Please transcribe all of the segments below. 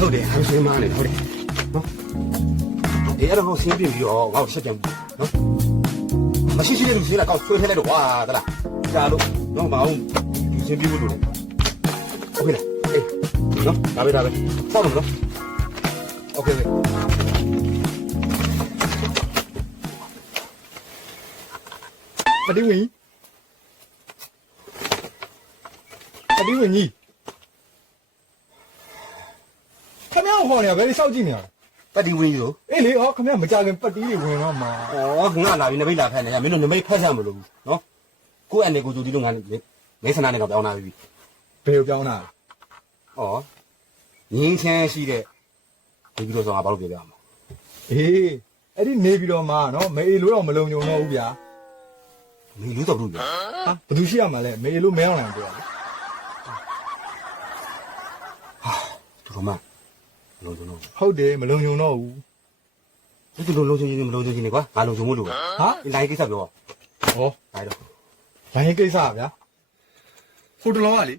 ဟုတ်တယ်ဟာရှင်မနဲ့ဟုတ်တယ်နော်အေးအဲ့တော့ဆင်းပြင်ပြီးတော့ငါ့ကိုချက်ပြန်ပြီနော်မရှိရှိလေးလူကြီးလာကောက်ဆွဲထဲလိုက်တော့ကွာတလားကြာလို့နော်မအောင်ရှင်းပြဖို့လို့โอเคလားအေးနော်ဒါပဲစောက်တော့နော်โอเคပတိဝင်ကြီးခမရဟောနေဘယ်လိုစောက်ကြည့်နေရလဲပတိဝင်ကြီးတို့အေးလေဟောခမရမကြခင်ပတိတွေဝင်တော့မှာဩငါလာပြီနမိတ်လာဖက်နေရမင်းတို့နမိတ်ဖက်ဆက်မလို့နော်ကိုယ့်အနေကိုကြိုဒီလိုငါမဲဆန္ဒနဲ့တော့ပြောင်းလာပြီဘယ်လိုပြောင်းလာဩငင်းချမ်းရှိတဲ့ဒီပြီးတော့ဆိုငါဘာလို့ပြောပြမှာအေးအဲ့ဒီနေပြီးတော့မှနော်မေလို့တော့မလုံုံတော့ဘူးဗျာမေလို့တော့ဘူးဗျာဟာဘယ်သူရှိရမှာလဲမေလို့မဲအောင်နိုင်ပြောတယ်သူတို့မလုံုံတော့ဟုတ်တယ်မလုံုံတော့ဘူးဒီလိုလုံုံချင်းမလုံုံချင်းနေကွာငါလုံုံမို့လို့ဟာလိုင်းကိစ္စပြောဟောဒါတော့လိုင်းကိစ္စဗျာဟိုတလောကလေ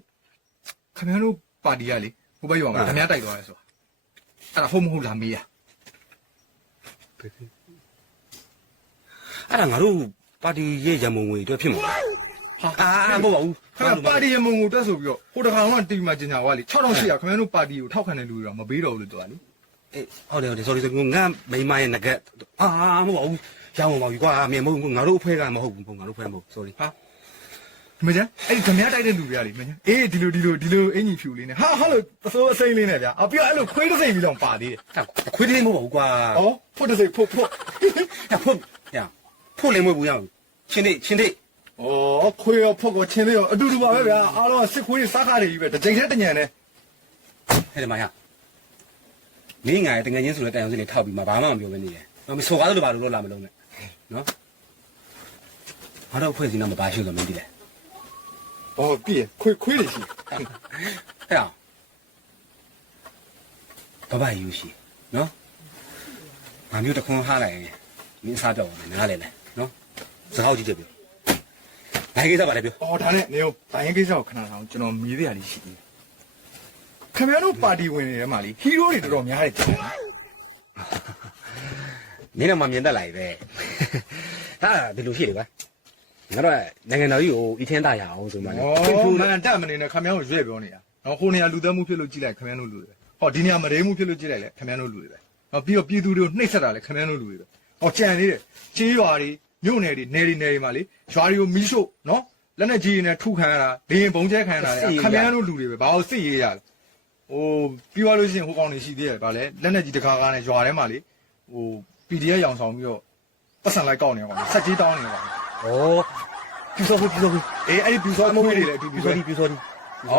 ခင်ဗျားတို့ပါတီကလေဟိုဘက်ရောမှာခင်ဗျားတိုက်သွားရဲဆိုတာအဲ့ဒါဟုတ်မဟုတ်လားမေးရအဲ့ဒါငါတို့ပါတီရဲ့ရမုံငွေအတွက်ဖြစ်မှာဟာမဟုတ်ပါဘူးခင်ဗျာပါတီရမုံငွေတက်ဆိုပြီးတော့ဟိုတခါကတီဗီမှာကျင်ညာသွားလေ6800ခင်ဗျားတို့ပါတီကိုထောက်ခံတဲ့လူတွေတော့မပေးတော့ဘူးလို့ပြောတာလေအေးဟုတ်တယ် sorry ငါမိမရဲ့ငကက်မဟုတ်ပါဘူးရောင်းပါဘူးကွာမင်းမဟုတ်ငါတို့အဖွဲကမဟုတ်ဘူးငါတို့ဖွဲမဟုတ် sorry ဟာမင်းအဲ့ဒီခမရတိုက်တဲ့လူတွေကလေမင်းအေးဒီလိုအင်ကြီးဖြူလေးနဲ့ဟာလို့သစိုးအစိမ့်လေးနဲ့ဗျာပြီးတော့အဲ့လိုခွေးတစ်စိမ့်ပြီးတော့ပါသေးတယ်ခွေးတစ်စိမ့်မဟုတ်ပါဘူးကွာဩဖွတ်တစ်စိမ့်ဖွတ်ဖွတ်လေးမဟုတ်ဘူးရအောင်ချင်းတိဩခွေးရောဖွတ်ကောချင်းလေးရောအတူတူပါပဲဗျာအားလုံးစစ်ခွေးတွေစားခါတွေကြီးပဲတစ်ချိန်တည်းတညံနဲ့ဟဲ့ဒီမှာရမင်းငါရဲ့တငယ်ချင်းဆိုတဲ့တိုင်အောင်စင်းနေထောက်ပြီးမှဘာမှမပြောဘဲနေတယ်မစော်ကားလို့ဘာလို့လာမလုံးနဲ့နော်ငါတော့ဖွဲ့စည်းတော့မပါရှိလို့မင်းဒီလေ哦，别亏了些。哎呀，爸爸有些，喏，俺们有的空下来，没啥标，拿来了，喏，只好几这标。哪个啥把这标？哦，他呢，你有哪一个啥看到上，就那米的里些。看没有巴蒂问的嘛哩，hero 里头面还是。你那么面的来呗，他这路线的吧？ငါတော့နိုင်ငံတော်ကြီးကိုအထင်းသားရအောင်ဆိုမှလည်းမှန်တက်မနေနဲ့ခမန်းကိုရွေ့ပြောနေတာနော်ဟိုနေရာလူသက်မှုဖြစ်လို့ကြည့်လိုက်ခမန်းတို့လူတွေပဲဟောဒီနေရာမရေမှုဖြစ်လို့ကြည့်လိုက်လေခမန်းတို့လူတွေပဲဟောပြီးတော့ပြည်သူတွေကိုနှိပ်စက်တာလေခမန်းတို့လူတွေပဲဟောကြံနေတယ်ချေးရွာတွေမြို့နယ်တွေနယ်တွေမှာလေရွာတွေကိုမီးရှို့နော်လက်နဲ့ကြီးနဲ့ထုခံရတာလေရင်ပုံကျဲခံရတာလေခမန်းတို့လူတွေပဲဘာလို့စစ်ရေးရလဲဟိုပြီးသွားလို့ရှိရင်ဟိုကောင်တွေရှိသေးတယ်ဗာလေလက်နဲ့ကြီးတကားကားနဲ့ရွာထဲမှာလေဟို PDF ရောင်ဆောင်ပြီးတော့ပတ်စံလိုက်ကောက်နေကောင်ဆက်ကြီးတောင်းနေကောင်ဩပြူစောအေးအဲ့ဒီပြူစောခွေးတွေလည်းအတူပြူစောဒီ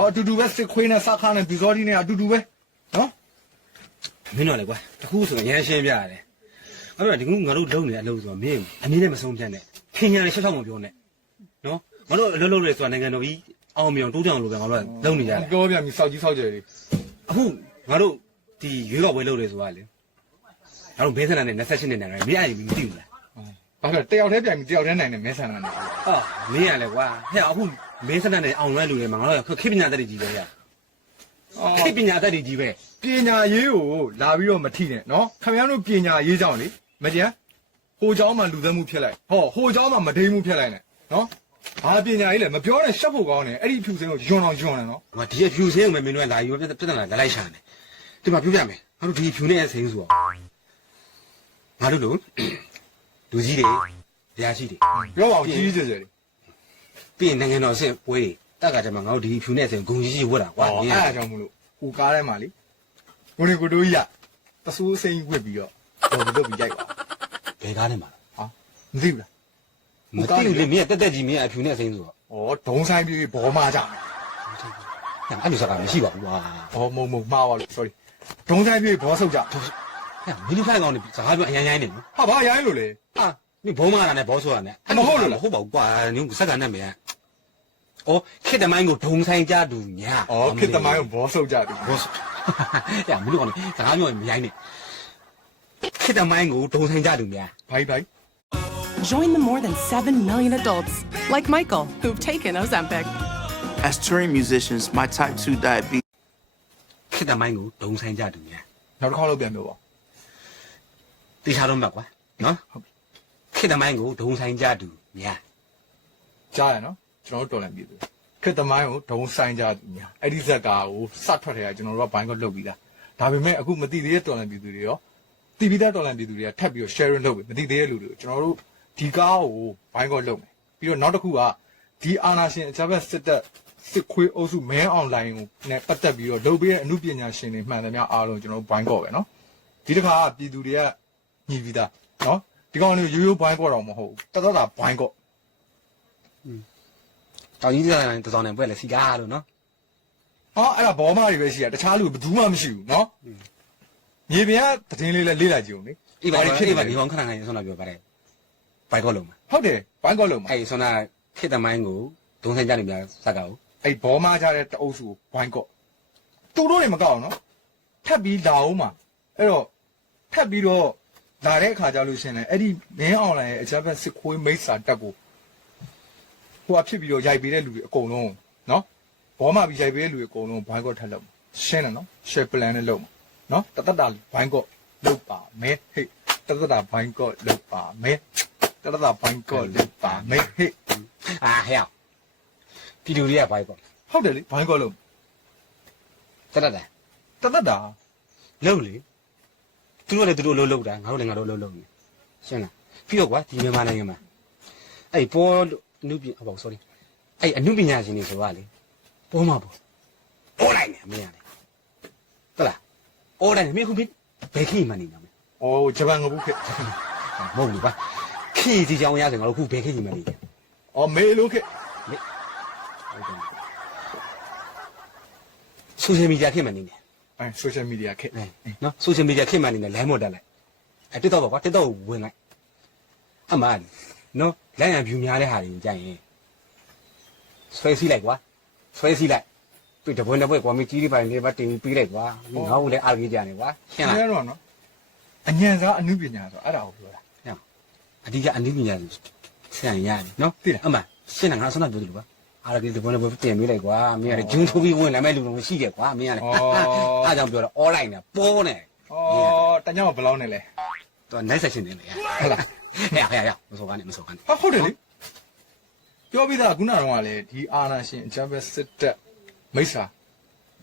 အတူတူပဲစစ်ခွေးနဲ့စခါနဲ့ပြူစောဒီနဲ့အတူတူပဲနော်မင်းတို့လည်းကွာတခုဆိုရင်ရမ်းရှင်းပြရတယ်အဲ့တော့ဒီကုငါတို့လုံနေတဲ့အလုပ်ဆိုတော့မင်းအနေနဲ့မဆုံးဖြတ်နဲ့ပညာနဲ့ရှောက်မပြောနဲ့နော်ငါတို့အလုပ်လုပ်ရဲဆိုတာနိုင်ငံတော်ကြီးအောင်မြောင်တိုးကြောင်လို့ပဲငါတို့ကလုံနေကြတယ်ပြောပြပြီစောက်ကြီးစောက်ကြယ်လေးအခုငါတို့ဒီရွေးကောက်ပွဲလုပ်ရဲဆိုတာလေငါတို့ဘေးစနနဲ့28နှစ်နိုင်ငံမင်းအရင်မသိဘူးလားဘာလို့တယောက်တည်းပြန်ပြီးတယောက်တည်းနိုင်နေမဲဆန္ဒနဲ့ဟာမင်းရလေကွာဟဲ့အခုမဲဆန္ဒနဲ့အောင်လွဲလူတွေမှာငါတို့ခေပညာတတ်တွေကြီးပဲရခေပညာတတ်တွေကြီးပဲပညာရေးကိုလာပြီးတော့မထိနဲ့နော်ခင်ဗျားတို့ပညာရေးကြောင်းလေမကြမ်းဟိုเจ้าမှာလူသက်မှုဖြစ်လိုက်ဟိုเจ้าမှာမဒိမှုဖြစ်လိုက်နဲ့နော်ဘာပညာရေးလဲမပြောနဲ့ရှက်ဖို့ကောင်းတယ်အဲ့ဒီဖြူစင်းကိုယွန်းတယ်နော်ဟိုဒီဖြူစင်းကိုမင်းတို့ကလာယူပြဿနာလာလိုက်ရှာနေဒီမှာပြောပြမယ်ငါတို့ဒီဖြူနဲ့ဆင်းဆိုတော့ငါတို့လို့လူကြီးတွေတရားရှိတွေပြောပါဦးကြီးကျယ်ပြီးရင်နိုင်ငံတော်အဆင့်ပွဲတွေတက်ကကြမှာငါတို့ဒီဖြူနဲ့ဆိုရင်ဂုံကြီးဝတ်တာကွာအဲ့ဒါကြောင့်မလို့ဟိုကားထဲမှာလေကိုနေကိုတို့ကြီးကတဆူးစိမ့်ဝတ်ပြီးတော့လုပ်ပြီးရိုက်ပါဘယ်ကားထဲမှာဟာမသိဘူးလားမသိဘူးလေမင်းကတက်ကြီးမင်းကအဖြူနဲ့စိမ့်ဆိုတော့ဒုံဆိုင်ပြီးဘောမကြအဲ့လိုစကားမရှိပါဘူးကွာမုံမှားပါလို့ sorry ဒုံဆိုင်ပြီးဘောဆုပ်ကြမင်းတို့ဖိုင်ကောင်နေစကားပြောအရင်ရိုင်းနေနော်ဟာဘာရိုင်းလို့လဲဟာ你跑马那跑出来呢？没好了，好跑挂，你啥干那没？哦，开的蛮有同山家族呢。哦，开的蛮有保守家族。保守，呀，没讲呢，啥样没样呢？开的蛮有同山家族呢。拜拜。Join the more than 7 million adults, like Michael, who've taken Ozempic. As touring musicians, my type 2 diabetes. 开ခေတ္တမိုင်းကိုဒုံဆိုင်ကြတူများ နောက်တစ်ခါတော့ပြန်ပြောပါ တေချာတော့မှတ်ကွာနော်ခေတ္တမိုင်းကိုဒုံဆိုင်ကြတူများ ကြားရနော်ကျွန်တော်တို့တော်လန်ပြည်သူခက်သမိုင်းကိုဒုံဆိုင်ကြသူများအဲ့ဒီဇက်ကာကိုစထွက်ထဲကကျွန်တော်တို့ကဘိုင်းကော့လုပ်ပြီးသားဒါပေမဲ့အခုမတိသေးတဲ့တော်လန်ပြည်သူတွေရောတီဗီသားတော်လန်ပြည်သူတွေကထပ်ပြီးတော့ sharing လုပ်ပြီမတိသေးတဲ့လူတွေကိုကျွန်တော်တို့ဒီကားကိုဘိုင်းကော့လုပ်မယ်ပြီးတော့နောက်တစ်ခုကဒီအာနာရှင်အကြမ်းဖက်စစ်တပ်စစ်ခွေးအုပ်စုမင်းအွန်လိုင်းကိုနဲ့ပတ်သက်ပြီးတော့လုပ်ပေးတဲ့အမှုပညာရှင်တွေမှန်သမျှအားလုံးကျွန်တော်တို့ဘိုင်းကော့ပဲနော်ဒီတစ်ခါကပြည်သူတွေကညီပြီးသားနော်ဒီကောင်လေးရိုးရိုးဘိုင်းကော့တော့မဟုတ်ဘူးတတ်တာဘိုင်းကော့ တော်ကြီးတိုင်းတစောင်းနေပွဲလေစီကားလို့နော် ဟာအဲ့ဒါဘောမတွေပဲရှိရတခြားလူဘယ်သူမှမရှိဘူးနော်မြေပြင်ကတည်င်းလေးလဲလေးလိုက်ကြည့်ဦးလေ အေးပါအေးပါဒီကောင်ခဏခဏဆွမ်းလာပြောပါတယ်ဘိုက်ကောလုံးမှာ ဟုတ်တယ်ဘိုင်းကော့လုံးမှာ အဲ့ဆွမ်းလာခေတ္တမိုင်းကိုဒုံဆိုင်ကြတူများစကားကို အဲ့ဘောမကြတဲ့တအုပ်စုကိုဘိုင်းကော့သူတို့တွေမကောက်နော်ထပ်ပြီးလာအောင်မှာအဲ့တော့ထပ်ပြီးတော့လာတဲ့အခါကျလို့ရှင်လဲအဲ့ဒီမင်းအွန်လိုင်းရဲ့အချက်ဖက်စစ်ခွေးမိတ်စာတက်ကိုဟိုအဖြစ်ပြီးတော့ရိုက်ပေးတဲ့လူတွေအကုန်လုံးနော်ဘောမပြီးရိုက်ပေးတဲ့လူတွေအကုန်လုံးဘိုင်းကော့ထက်လောက်ရှင်းတယ်နော် share plan နဲ့လုပ်မှာနော်တတတာဘိုင်းကော့လုပ်ပါမဲဟေ့တတတာဘိုင်းကော့လုပ်ပါမဲတတတာဘိုင်းကော့လုပ်ပါမဲဟေ့ အာဟဲ့ပြည်သူတွေကဘိုက်ကော ဟုတ်တယ်လေဘိုင်းကော့လုပ် တတ်တတ် တတတာ လုံးလေသူတို့လည်းသူတို့လှုပ်တာငါတို့လည်းငါတို့လှုပ်နေရှင်းလားပြီးတော့ကွာဒီမြန်မာနိုင်ငံမှာအဲ့ပေါ်အနုပညာဟုတ်ပါ sorry အဲ့အနုပညာရှင်တွေဆိုတာလေပေါ်မှာပေါ့ပေါ်လိုက်နေမင်းရတယ်ဟုတ်လားပေါ်လိုက်နေမင်းခုဘယ်ခေတ်မှနေမှာမလဲ ။အော်ဂျပန်ကဘူးခေတ် မဟုတ်ဘူးကွာခေတ်ဒီကြောင်ရဆိုငါတို့ခုဘယ်ခေတ်မှနေလဲ ။အော်မေလို့ခေတ် ဆိုရှယ်မီဒီယာခေတ်မှနေတယ် ။အဲ social media ခေတ် နော်ဆိုရှယ်မီဒီယာခေတ်မှနေတယ်လိုင်းမော်တက်လိုက်အဲ့တက်တော့ပါကွာတက်တော့ဝင်လိုက်အမှန်နော်လိုင်းရန် view များတဲ့ဟာတွေကိုကြိုက်ရင်ဆွဲစီးလိုက်ကွာဆွဲစီးလိုက်ပြီးတပွင့်တပွင့်ကွာမီကြီးတွေပိုင်းလေးပါတင်ပြီးလိုက်ကွာငါ့ကိုလည်းအားကြီးကြနေကွာရှင်း ။ လား အဲ့တော့နော်။အညံစားအနုပညာဆိုအဲ့ဒါကိုပြောတာ အဓိကအနည်းပညာဆန်ရတယ်နော်အမှန်ရှင်းတာငါဆွမ်းတာပြောတယ်ကွာအားကြီးတပွင့်တပွင့်တင်ပြီးလိုက်ကွာမင်းကလည်းဂျွန်းထိုးပြီးဝင်လာမဲ့လူတွေရှိတယ်ကွာမင်းကလည်းအားကြောင့်ပြောတော့ online နဲ့ပေါ်နေ ။အော်တညောင်ဘယ်လောက်နဲ့လဲ တော့ night session နေလေဟုတ်လားဟဲ့မစောကနေ ။ဟာဟုတ်တယ်လေ။ပြောပြီးသားခုနကတော့ကလေဒီအာနာရှင်အကြမ်းဖက်စစ်တပ်မိစ္ဆာ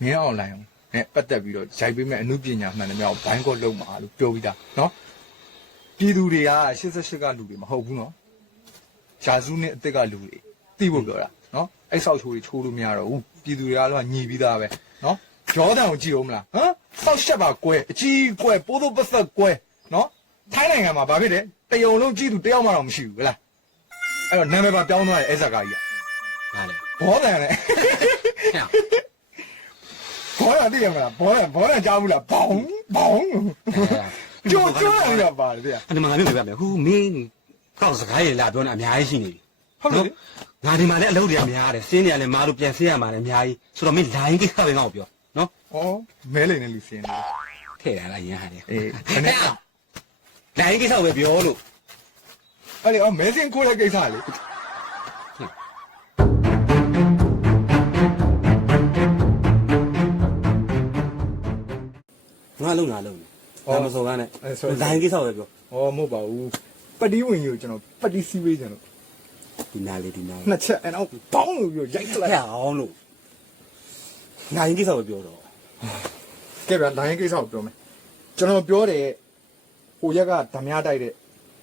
မင်းအွန်လိုင်းနဲ့ပတ်သက်ပြီးတော့ရိုက်ပေးမဲ့အနုပညာမှန်တယ်မြောက်ဘိုင်းကော့လုံးမှာလို့ပြောပြီးသားနော်။ပြည်သူတွေက88ကလူတွေမဟုတ်ဘူးနော်။ဂျာစုနဲ့အစ်စ်ကလူတွေသိဖို့ပြောတာနော်။အဲ့ဆောက်ချိုးတွေချိုးလို့မရတော့ဘူး။ပြည်သူတွေကတော့ညီပြီးသားပဲနော်။ဂျောဒန်ကိုကြည့်အောင်မလားဟမ်ဆောက်ရှက်ပါကွဲအကြီးကွဲပိုးသို့ပတ်သက်ကွဲနော်။ထိုင်းနိုင်ငံမှာဘာဖြစ်လဲတယုံလုံးကြည့်သူတယောက်မှတော့မရှိဘူးဟဲ့လား။အဲ့တော့နာမည်ပါပြောင်းသွားတယ်အဲ့ဇာကာကြီးက ဟာလေ ဘောတန်နဲ့ဘောတန်သိရမလားဘောတန်ကြားဘူးလားဘောင်းကျိုးရပါတယ်ဗျာ အဲ့ဒီမှာငါပြောပြမယ်ဟူမင်းကောက်စကားရလာပြောနေအများကြီးရှိနေပြီ ဟုတ်တယ် ငါဒီမှာလည်းအလုပ်တွေအများတယ်စင်းတွေကလည်းမားလို့ပြန်ဆင်းရမှာလည်းအများကြီးဆိုတော့မင်း line ကိစ္စပဲငါ့ကိုပြောနော် ဩမဲလိန်နဲ့လူစင်းနေ ထည့်ရလားရန်ဟာလေ အေးခဏ line ကိစ္စပဲပြောလို့ အဲ့လေမဲစင်းကိုလည်းကိစ္စလေ ငါလုံးငါလုံးငါမစော်ကားနဲ့ line ကိစ္စပဲပြော ဩမဟုတ်ပါဘူးပတိဝင်ကြီးကိုကျွန်တော်ပတိစီးပေးကြတယ် ဒီနာလေး နှစ်ချက်အဲ့တော့ဘောင်းလို့ပြီးရိုက်လိုက် ဖျက်အောင်လို့ line ကိစ္စပဲပြောတော့ ကဲဗျာလိုင်းကိစ္စကိုပြောမယ်ကျွန်တော်ပြောတယ်ဟိုရက်ကဓမြတိုက်တဲ့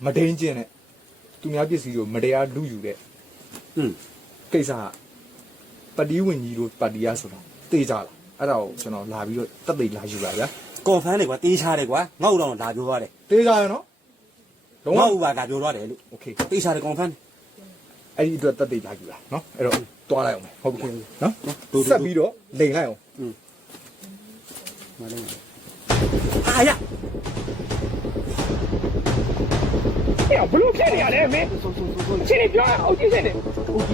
မဒိန်ကျင်းတဲ့သူများပစ္စည်းကိုမတရားလူယူတဲ့ ကိစ္စပတိဝင်ကြီးတို့ပါတီရဆိုတာတေးကြလားအဲ့ဒါကိုကျွန်တော်လာပြီးတော့တက်သိလာယူလာဗျာ confirm တယ်ကွာတေးချတယ်ကွာငေါ့တော့လာပြောရတယ် တေးကြရနော်လုံးဝ ငေါ့ဥပါဒါပြောရတယ်လို့ โอเค တေးချတယ် confirm အဲ့ဒီအတွက်တက်သိလာယူလာနော်အဲ့တော့တွားလိုက်အောင်မယ်ဟုတ်ပြီနော် တူ ဆက်ပြီးတော့လိန်လိုက်အောင် မလေးအာရ 哎呀，不露骗你啊，来没？心里表扬，我今天的，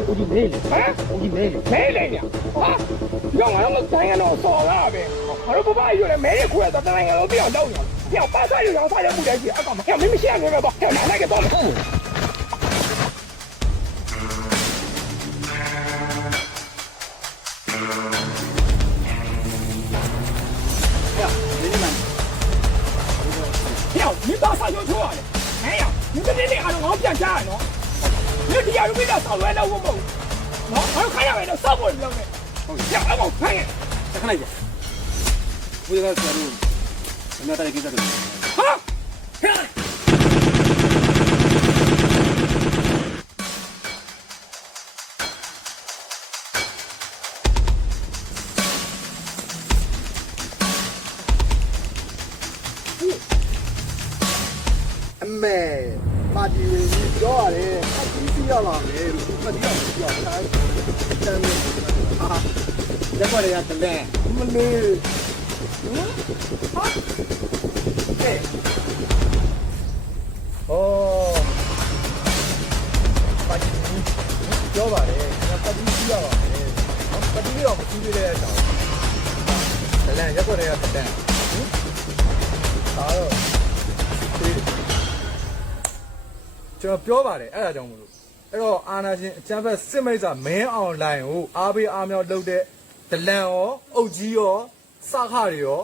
我就没了，啊，我就没了，没了呢，啊，让我们三个都少了呗，我说不怕有人没人过来，咱三个都不要走呢，要把啥就让啥就不得去，啊干嘛？要没钱明白不？要拿那个包子。到上球球啊嘞！哎呀，你这那还是我变家呢？你底下有没得上来了我冇？喏，还有看下来的上过了没？呀，俺冇看见。 ခဏကြဘုရားကဆရာတို့အများတိုင်းကိစ္စတွေ 啊！看。 အမေပါတီဝင်ကြီးပြောရတယ်အကြီးစီရပါမယ်လို့မတိအောင်ပြောတာတမ်းအာလက်ကွက်ရတဲ့လဲမလေးဟာဟဲ့ဟောပါတီပြောပါတယ်ပါတီစီရပါမယ်ပါတီရောမစီးရတဲ့အကြောင်းတလဲရက်ကွက်ရတဲ့ဒါတော့ ကျွန်တော်ပြောပါတယ်အဲ့ဒါကြောင့်မလို့အဲ့တော့အာနာရှင်အချမ်းဖက်စစ်မိတ်စာမင်းအောင်လိုင်ကိုအားပေးအားမြောက်လုပ်တဲ့ဒလန်ရောအုတ်ကြီးရောစခတွေရော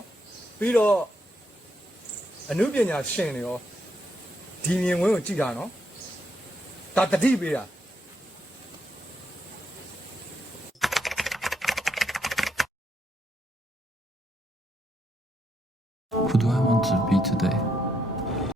ပြီးတော့အနုပညာရှင်တွေရောဒီမြင်ကွင်းကိုကြည့်တာနော်ဒါတတိပေးတာ Who do I want to be today?